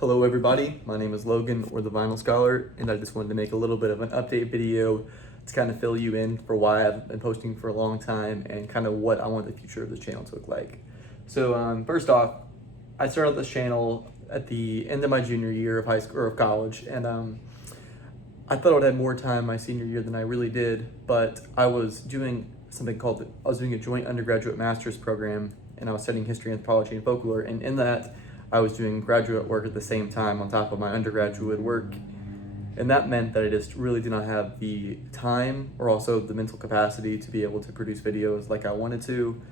Hello everybody, my name is Logan, or the Vinyl Scholar, and I just wanted to make a little bit of an update video to kind of fill you in for why I've been posting for a long time and kind of what I want the future of this channel to look like. So first off, I started this channel at the end of my junior year of high school or of college, and I thought I would have more time my senior year than I really did, but I was doing a joint undergraduate master's program, and I was studying history, anthropology, and folklore, and in that I was doing graduate work at the same time on top of my undergraduate work. And that meant that I just really did not have the time or also the mental capacity to be able to produce videos like I wanted to.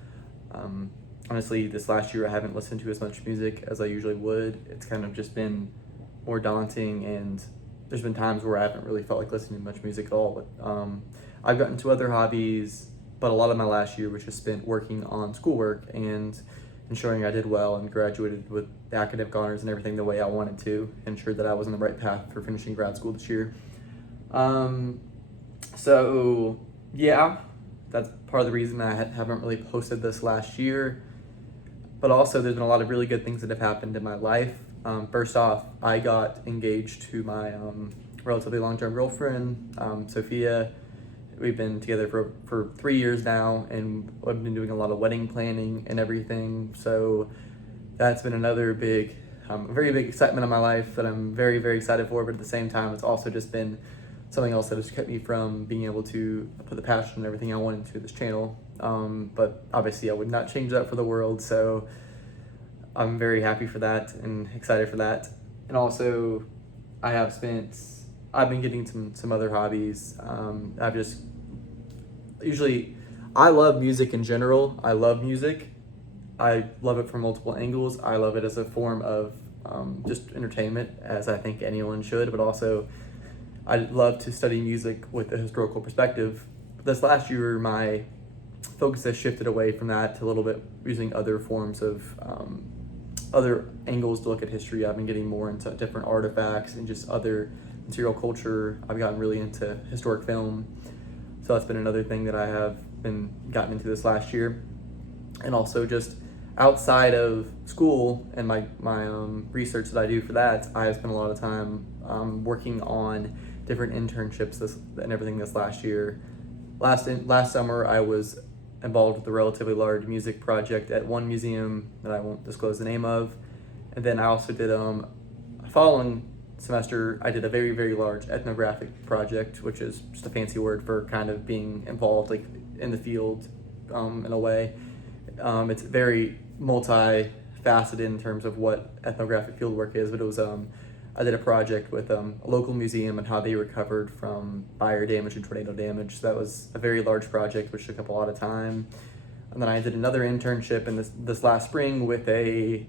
Honestly, this last year I haven't listened to as much music as I usually would. It's kind of just been more daunting, and there's been times where I haven't really felt like listening to much music at all. But I've gotten to other hobbies, but a lot of my last year was just spent working on schoolwork and ensuring I did well and graduated with the academic honors and everything the way I wanted to, ensured that I was on the right path for finishing grad school this year. So yeah, that's part of the reason I haven't really posted this last year. But also there's been a lot of really good things that have happened in my life. First off, I got engaged to my relatively long-term girlfriend, Sophia. We've been together for 3 years now, and I've been doing a lot of wedding planning and everything. So that's been another very big excitement in my life that I'm very, very excited for. But at the same time, it's also just been something else that has kept me from being able to put the passion and everything I want into this channel. But obviously I would not change that for the world. So I'm very happy for that and excited for that. And also I've been getting some other hobbies. I love music in general. I love music. I love it from multiple angles. I love it as a form of just entertainment, as I think anyone should, but also I love to study music with a historical perspective. This last year, my focus has shifted away from that to a little bit using other forms of other angles to look at history. I've been getting more into different artifacts and just other material culture. I've gotten really into historic film. So that's been another thing that I have gotten into this last year. And also just outside of school and my research that I do for that, I have spent a lot of time working on different internships and everything this last year. Last summer, I was involved with a relatively large music project at one museum that I won't disclose the name of. And then I also did following semester, I did a very, very large ethnographic project, which is just a fancy word for kind of being involved like in the field in a way. It's very multifaceted in terms of what ethnographic fieldwork is, but it was I did a project with a local museum and how they recovered from fire damage and tornado damage. So that was a very large project, which took up a lot of time. And then I did another internship in this last spring with a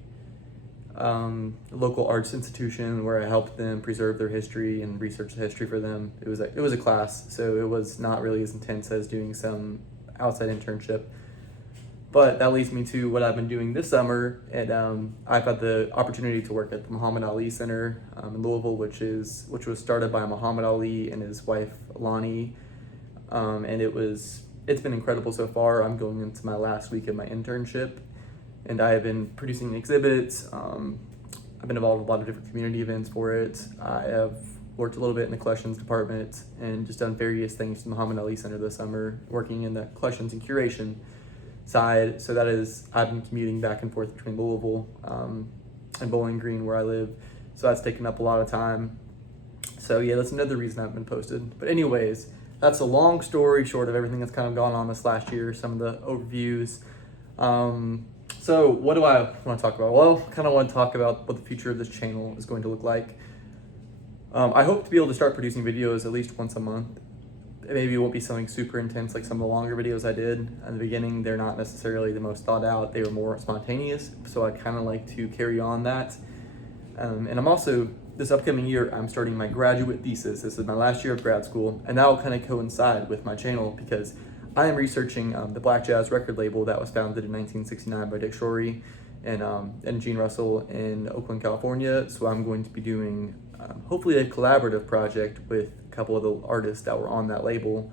local arts institution where I helped them preserve their history and research the history for them. It was a class, so it was not really as intense as doing some outside internship. But that leads me to what I've been doing this summer, and I've had the opportunity to work at the Muhammad Ali Center in Louisville, which was started by Muhammad Ali and his wife Lonnie, and it's been incredible so far. I'm going into my last week of my internship, and I have been producing exhibits. I've been involved with a lot of different community events for it. I have worked a little bit in the collections department and just done various things to the Muhammad Ali Center this summer, working in the collections and curation side. So I've been commuting back and forth between Louisville and Bowling Green where I live. So that's taken up a lot of time. So yeah, that's another reason I've been posted. But anyways, that's a long story short of everything that's kind of gone on this last year, some of the overviews. So what do I want to talk about? Well, I kind of want to talk about what the future of this channel is going to look like. I hope to be able to start producing videos at least once a month. Maybe it won't be something super intense like some of the longer videos I did. In the beginning, they're not necessarily the most thought out. They were more spontaneous. So I kind of like to carry on that. And I'm also, this upcoming year, I'm starting my graduate thesis. This is my last year of grad school. And that will kind of coincide with my channel because I am researching the Black Jazz record label that was founded in 1969 by Dick Shorey and Gene Russell in Oakland, California. So I'm going to be doing hopefully a collaborative project with a couple of the artists that were on that label.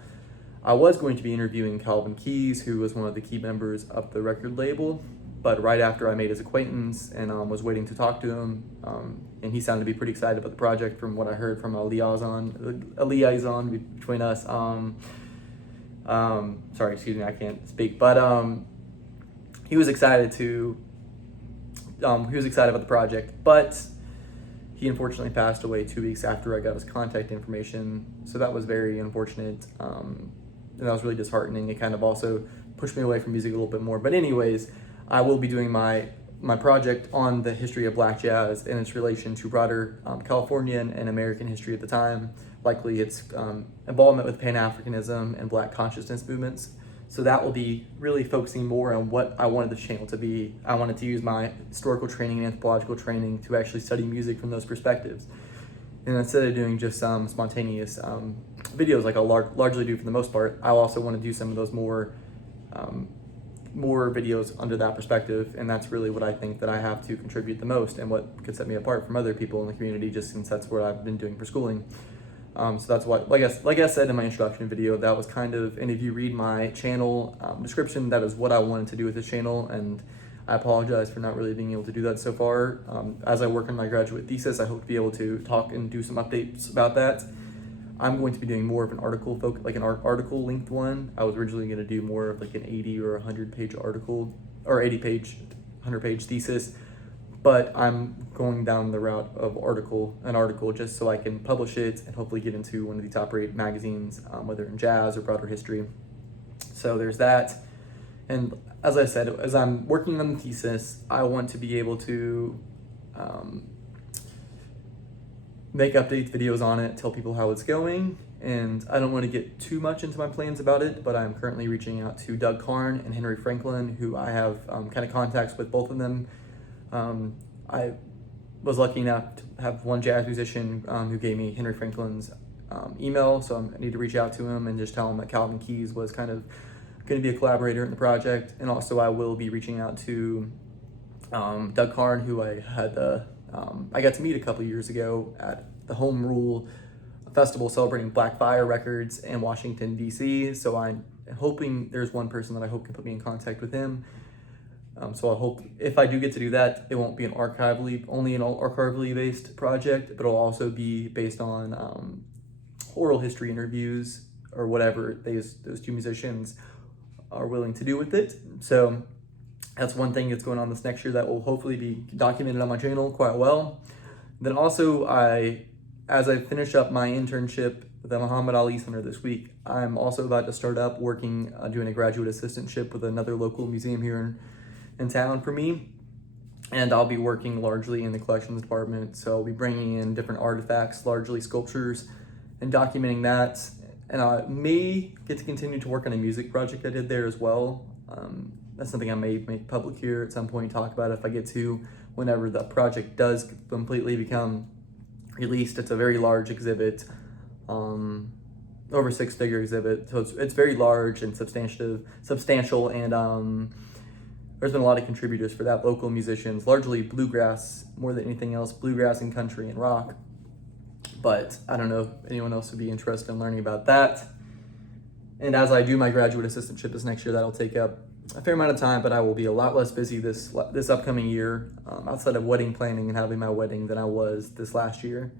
I was going to be interviewing Calvin Keys, who was one of the key members of the record label, but right after I made his acquaintance and was waiting to talk to him, and he sounded to be pretty excited about the project from what I heard from a liaison between us. Sorry, excuse me, I can't speak, but he was excited about the project, but he unfortunately passed away 2 weeks after I got his contact information, so that was very unfortunate, and that was really disheartening. It kind of also pushed me away from music a little bit more. But anyways, I will be doing my project on the history of black jazz and its relation to broader Californian and American history at the time, likely its involvement with Pan-Africanism and black consciousness movements. So that will be really focusing more on what I wanted the channel to be. I wanted to use my historical training and anthropological training to actually study music from those perspectives. And instead of doing just some spontaneous videos like I'll largely do for the most part, I also want to do some of those more videos under that perspective. And that's really what I think that I have to contribute the most and what could set me apart from other people in the community, just since that's what I've been doing for schooling. So that's what, like I said in my introduction video, that was kind of, and if you read my channel description, that is what I wanted to do with this channel, and I apologize for not really being able to do that so far. As I work on my graduate thesis, I hope to be able to talk and do some updates about that. I'm going to be doing more of an article, like an article length one. I was originally going to do more of like an 80 or 100 page article, or 80 page, 100 page thesis. But I'm going down the route of an article just so I can publish it and hopefully get into one of the top rated magazines, whether in jazz or broader history. So there's that. And as I said, as I'm working on the thesis, I want to be able to make updates videos on it, tell people how it's going. And I don't want to get too much into my plans about it, but I'm currently reaching out to Doug Karn and Henry Franklin, who I have kind of contacts with both of them. I was lucky enough to have one jazz musician who gave me Henry Franklin's email, so I need to reach out to him and just tell him that Calvin Keys was kind of going to be a collaborator in the project. And also I will be reaching out to Doug Karn, who I got to meet a couple years ago at the Home Rule Festival celebrating Blackfire Records in Washington, D.C. So I'm hoping there's one person that I hope can put me in contact with him. So I hope if I do get to do that, it won't be only an archivally based project, but it'll also be based on oral history interviews or whatever those two musicians are willing to do with it. So that's one thing that's going on this next year that will hopefully be documented on my channel quite well. Then also, as I finish up my internship with the Muhammad Ali Center this week, I'm also about to start up working, doing a graduate assistantship with another local museum here in town for me, and I'll be working largely in the collections department. So I'll be bringing in different artifacts, largely sculptures, and documenting that. And I may get to continue to work on a music project I did there as well. That's something I may make public here at some point, talk about if I get to, whenever the project does completely become released. It's a very large exhibit, over 6-figure exhibit. So it's very large and substantial, and there's been a lot of contributors for that, local musicians, largely bluegrass, more than anything else, bluegrass and country and rock. But I don't know if anyone else would be interested in learning about that. And as I do my graduate assistantship this next year, that'll take up a fair amount of time, but I will be a lot less busy this upcoming year, outside of wedding planning and having my wedding, than I was this last year.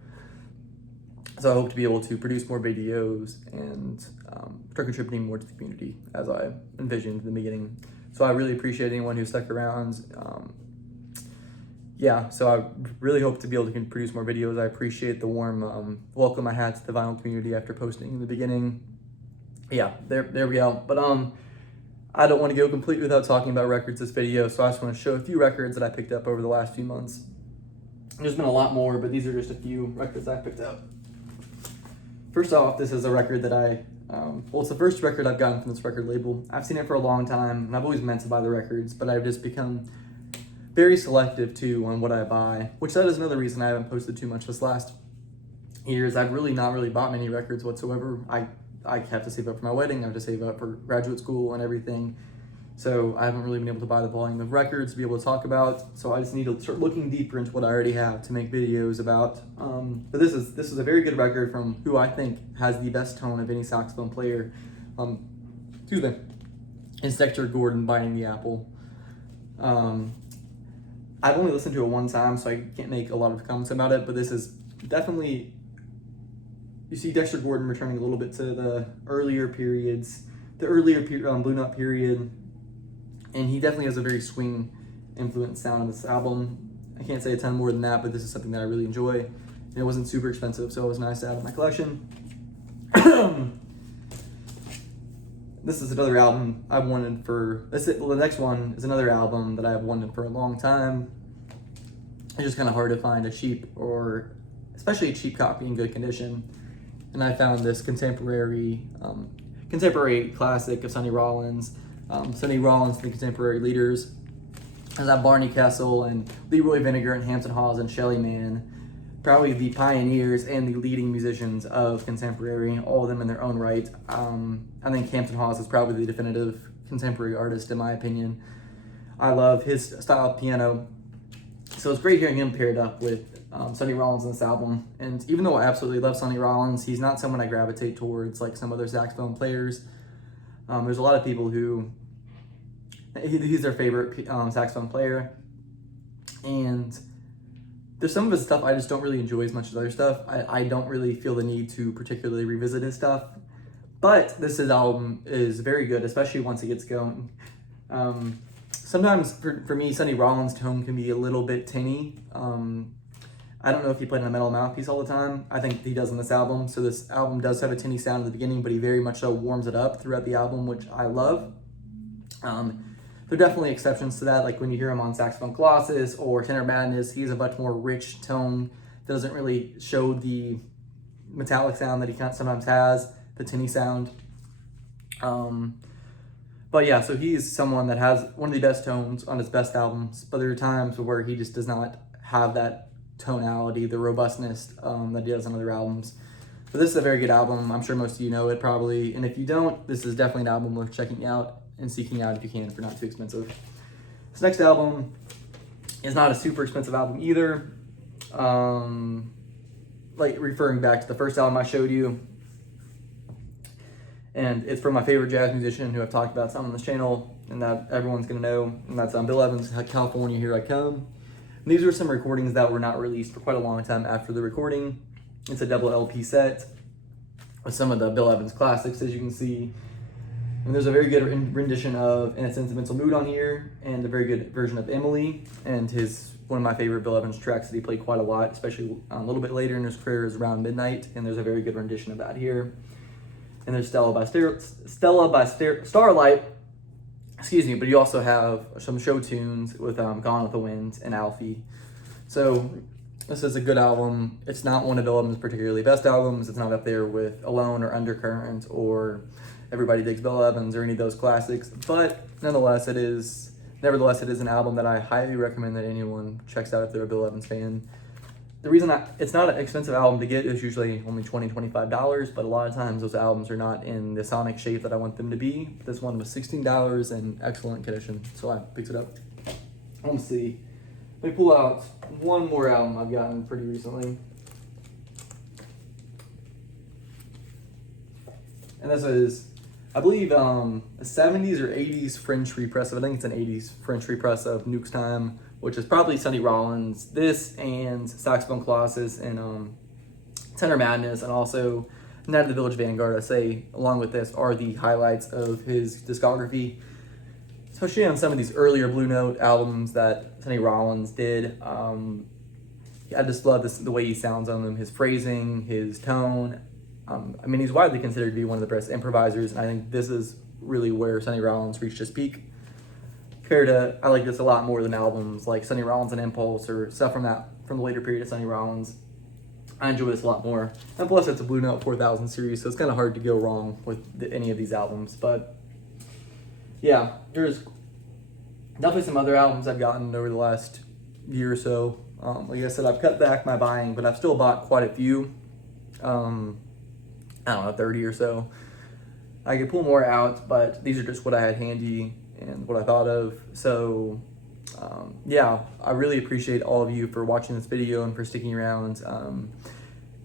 So I hope to be able to produce more videos and start contributing more to the community as I envisioned in the beginning. So I really appreciate anyone who stuck around. So I really hope to be able to produce more videos. I appreciate the warm welcome I had to the vinyl community after posting in the beginning. Yeah, there we go. But I don't want to go completely without talking about records this video, so I just want to show a few records that I picked up over the last few months. There's been a lot more, but these are just a few records I picked up. First off, this is a record that it's the first record I've gotten from this record label. I've seen it for a long time, and I've always meant to buy the records, but I've just become very selective too on what I buy, which that is another reason I haven't posted too much this last years. I've not really bought many records whatsoever. I have to save up for my wedding, I have to save up for graduate school and everything. So I haven't really been able to buy the volume of records to be able to talk about. So I just need to start looking deeper into what I already have to make videos about. But this is a very good record from who I think has the best tone of any saxophone player. It's Dexter Gordon, Biting the Apple. I've only listened to it one time, so I can't make a lot of comments about it, but this is definitely, you see Dexter Gordon returning a little bit to the earlier periods, the earlier Blue Note period, and he definitely has a very swing influence sound on this album. I can't say a ton more than that, but this is something that I really enjoy. And it wasn't super expensive, so it was nice to have in my collection. This is another album I've wanted for, the next one is another album that I've wanted for a long time. It's just kind of hard to find a cheap, or especially a cheap copy in good condition. And I found this contemporary classic of Sonny Rollins. Sonny Rollins and the Contemporary Leaders. As that Barney Kessel and Leroy Vinnegar and Hampton Hawes and Shelly Manne, probably the pioneers and the leading musicians of contemporary, all of them in their own right. I think Hampton Hawes is probably the definitive contemporary artist in my opinion. I love his style of piano. So it's great hearing him paired up with Sonny Rollins in this album. And even though I absolutely love Sonny Rollins, he's not someone I gravitate towards like some other saxophone players. There's a lot of people who, he's their favorite saxophone player. And there's some of his stuff I just don't really enjoy as much as other stuff. I don't really feel the need to particularly revisit his stuff. But his album is very good, especially once it gets going. Sometimes, for me, Sonny Rollins' tone can be a little bit tinny. I don't know if he played on a metal mouthpiece all the time. I think he does on this album. So this album does have a tinny sound at the beginning, but he very much so warms it up throughout the album, which I love. There are definitely exceptions to that, like when you hear him on Saxophone Colossus or Tenor Madness, he has a much more rich tone that doesn't really show the metallic sound that he sometimes has, the tinny sound. But yeah, so he's someone that has one of the best tones on his best albums, but there are times where he just does not have that tonality, the robustness that he does on other albums. So this is a very good album. I'm sure most of you know it probably, and if you don't, this is definitely an album worth checking out and seeking out if you can for not too expensive. This next album is not a super expensive album either. Like referring back to the first album I showed you, and it's from my favorite jazz musician who I've talked about some on this channel and that everyone's gonna know, and that's Bill Evans' California Here I Come. And these are some recordings that were not released for quite a long time after the recording. It's a double LP set with some of the Bill Evans classics, as you can see. And there's a very good rendition of In a Sentimental Mood on here, and a very good version of Emily, and one of my favorite Bill Evans tracks that he played quite a lot, especially a little bit later in his career is Around Midnight, and there's a very good rendition of that here. And there's Stella by Starlight, but you also have some show tunes with Gone with the Wind and Alfie. So this is a good album. It's not one of Bill Evans' particularly best albums. It's not up there with Alone or Undercurrent or Everybody Digs Bill Evans or any of those classics, but nevertheless it is an album that I highly recommend that anyone checks out if they're a Bill Evans fan. The reason it's not an expensive album to get is usually only $20, $25, but a lot of times those albums are not in the sonic shape that I want them to be. This one was $16 in excellent condition, so I picked it up. Let's see. Let me pull out one more album I've gotten pretty recently. And this is, I believe, a 70s or 80s French repress. I think it's an 80s French repress of Nuke's Time, which is probably Sonny Rollins. This and Saxophone Colossus and Tenor Madness, and also Night of the Village Vanguard, I say, along with this, are the highlights of his discography. Especially on some of these earlier Blue Note albums that Sonny Rollins did. I just love the way he sounds on them, his phrasing, his tone. I mean, he's widely considered to be one of the best improvisers, and I think this is really where Sonny Rollins reached his peak. I like this a lot more than albums like Sonny Rollins and Impulse or stuff from the later period of Sonny Rollins. I enjoy this a lot more. And plus, it's a Blue Note 4000 series, so it's kind of hard to go wrong with any of these albums. But yeah, there's definitely some other albums I've gotten over the last year or so. Like I said, I've cut back my buying, but I've still bought quite a few. I don't know, 30 or so. I could pull more out, but these are just what I had handy and what I thought of. So yeah, I really appreciate all of you for watching this video and for sticking around.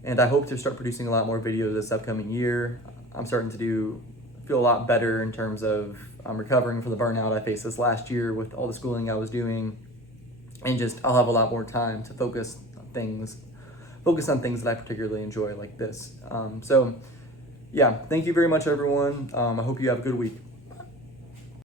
And I hope to start producing a lot more videos this upcoming year. I'm starting to do feel a lot better in terms of recovering from the burnout I faced this last year with all the schooling I was doing, and just I'll have a lot more time to focus on things that I particularly enjoy, like this. So yeah, thank you very much, everyone. I hope you have a good week.